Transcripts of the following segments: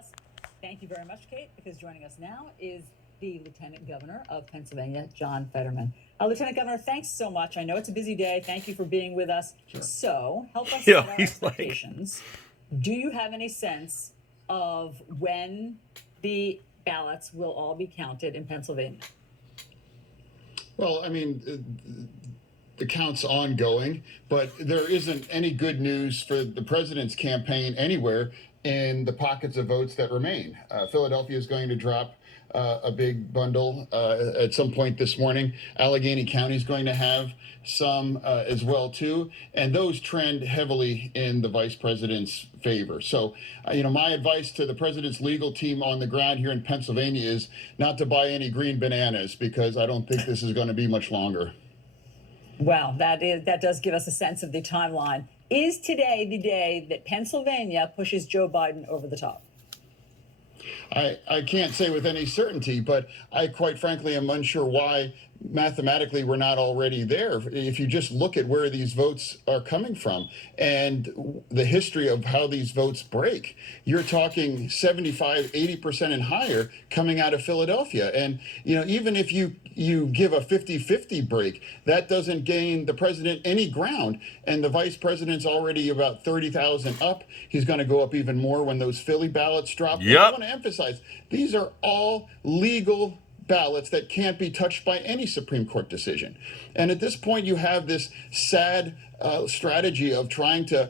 us. Thank you very much, Kate, because joining us now is the Lieutenant Governor of Pennsylvania, John Fetterman. Lieutenant Governor, thanks so much. I know it's a busy day. Thank you for being with us. Sure. So help us set our expectations. Do you have any sense of when the ballots will all be counted in Pennsylvania? Well, I mean, the count's ongoing, but there isn't any good news for the president's campaign anywhere in the pockets of votes that remain. Philadelphia is going to drop a big bundle at some point this morning. Allegheny County is going to have some as well too, and those trend heavily in the vice president's favor. So, my advice to the president's legal team on the ground here in Pennsylvania is not to buy any green bananas, because I don't think this is going to be much longer. Well, that does give us a sense of the timeline. Is today the day that Pennsylvania pushes Joe Biden over the top? I can't say with any certainty, but I quite frankly am unsure why mathematically we're not already there. If you just look at where these votes are coming from and the history of how these votes break, you're talking 75, 80% and higher coming out of Philadelphia. And, even if you give a 50-50 break, that doesn't gain the president any ground. And the vice president's already about 30,000 up. He's going to go up even more when those Philly ballots drop. Yep. I want to emphasize, these are all legal ballots that can't be touched by any Supreme Court decision. And at this point, you have this sad strategy of trying to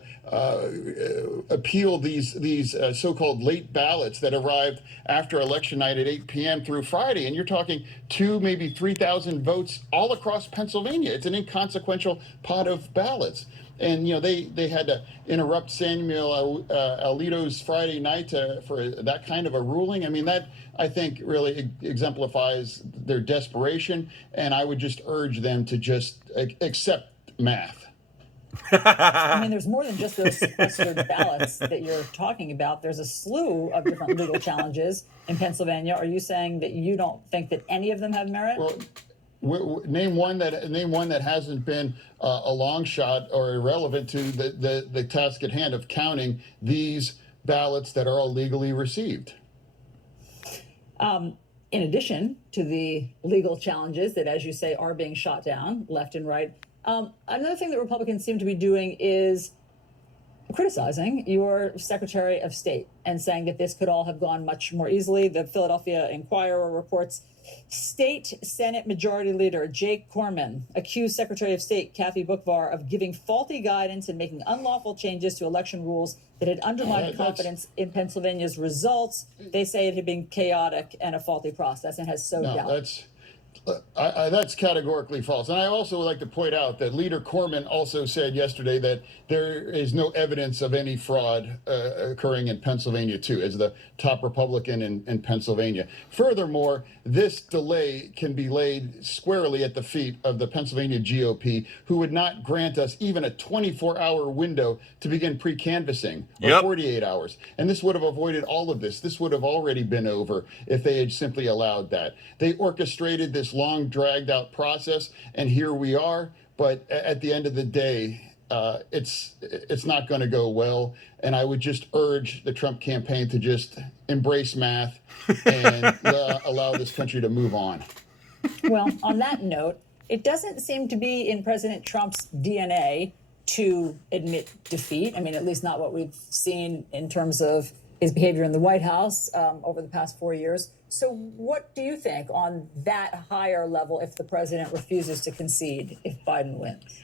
appeal these so-called late ballots that arrived after election night at 8 p.m. through Friday. And you're talking 2,000, maybe 3,000 votes all across Pennsylvania. It's an inconsequential pot of ballots. And, they had to interrupt Samuel Alito's Friday night for that kind of a ruling. I mean, that, I think, really exemplifies their desperation. And I would just urge them to just accept math. I mean, there's more than just those sequestered ballots that you're talking about. There's a slew of different legal challenges in Pennsylvania. Are you saying that you don't think that any of them have merit? Well, name one that hasn't been a long shot or irrelevant to the task at hand of counting these ballots that are all legally received. In addition to the legal challenges that, as you say, are being shot down left and right, another thing that Republicans seem to be doing is criticizing your Secretary of State and saying that this could all have gone much more easily. The Philadelphia Inquirer reports State Senate Majority Leader Jake Corman accused Secretary of State Kathy Boockvar of giving faulty guidance and making unlawful changes to election rules that had undermined confidence in Pennsylvania's results. They say it had been chaotic and a faulty process and has sowed doubt. That's categorically false. And I also would like to point out that Leader Corman also said yesterday that there is no evidence of any fraud occurring in Pennsylvania, too, as the top Republican in Pennsylvania. Furthermore, this delay can be laid squarely at the feet of the Pennsylvania GOP, who would not grant us even a 24-hour window to begin pre-canvassing, or 48 hours. And this would have avoided all of this. This would have already been over if they had simply allowed that. They orchestrated this long, dragged-out process, and here we are. But at the end of the day, it's not going to go well. And I would just urge the Trump campaign to just embrace math and allow this country to move on. Well, on that note, it doesn't seem to be in President Trump's DNA to admit defeat. I mean, at least not what we've seen in terms of his behavior in the White House over the past 4 years. So what do you think on that higher level if the president refuses to concede if Biden wins?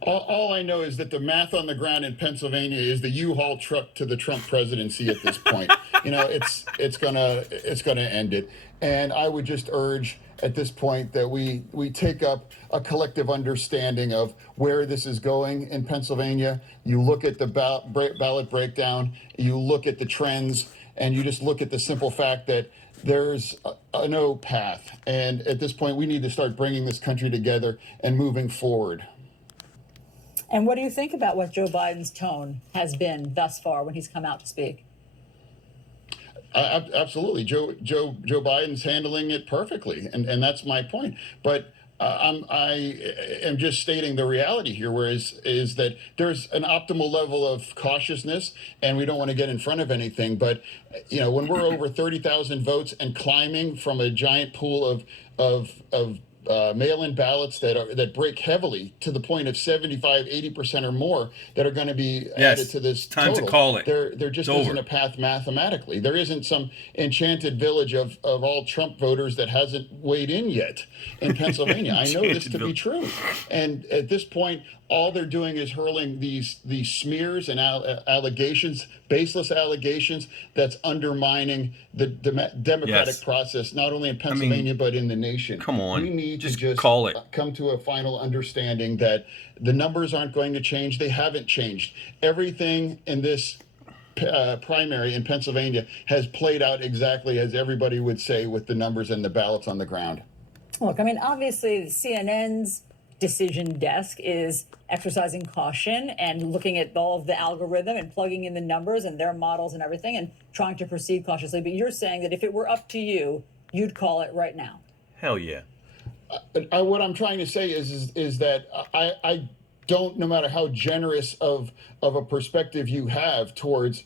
All I know is that the math on the ground in Pennsylvania is the U-Haul truck to the Trump presidency at this point. It's gonna end it. And I would just urge at this point that we take up a collective understanding of where this is going in Pennsylvania. You look at the ballot breakdown, you look at the trends, and you just look at the simple fact that there's a no path. And at this point, we need to start bringing this country together and moving forward. And what do you think about what Joe Biden's tone has been thus far when he's come out to speak? Absolutely. Joe Biden's handling it perfectly. And that's my point. But I am just stating the reality here, whereas is that there's an optimal level of cautiousness, and we don't want to get in front of anything. But when we're over 30,000 votes and climbing from a giant pool of mail-in ballots that break heavily to the point of 75, 80% or more that are going to be added to this time total. to call it. There just It's isn't over. a path mathematically. There isn't some enchanted village of all Trump voters that hasn't weighed in yet in Pennsylvania. I know this to be true. And at this point, all they're doing is hurling these smears and allegations, baseless allegations, that's undermining the democratic process, not only in Pennsylvania, but in the nation. Come on. We need Just to just call it. come to a final understanding that the numbers aren't going to change. They haven't changed. Everything in this primary in Pennsylvania has played out exactly as everybody would say with the numbers and the ballots on the ground. Look, I mean, obviously, CNN's decision desk is exercising caution and looking at all of the algorithm and plugging in the numbers and their models and everything and trying to proceed cautiously. But you're saying that if it were up to you, you'd call it right now. Hell yeah. What I'm trying to say is that I don't, no matter how generous of a perspective you have towards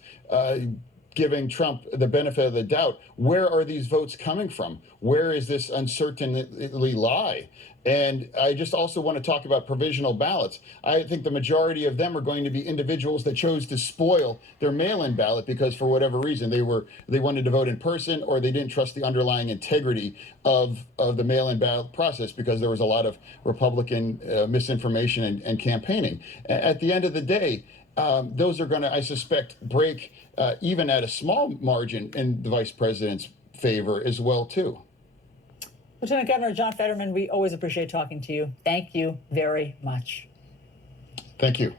giving Trump the benefit of the doubt, where are these votes coming from? Where is this uncertainty lie? And I just also want to talk about provisional ballots. I think the majority of them are going to be individuals that chose to spoil their mail-in ballot because for whatever reason they wanted to vote in person, or they didn't trust the underlying integrity of the mail-in ballot process because there was a lot of Republican misinformation and campaigning. At the end of the day, those are going to, I suspect, break even at a small margin in the vice president's favor as well, too. Lieutenant Governor John Fetterman, we always appreciate talking to you. Thank you very much. Thank you.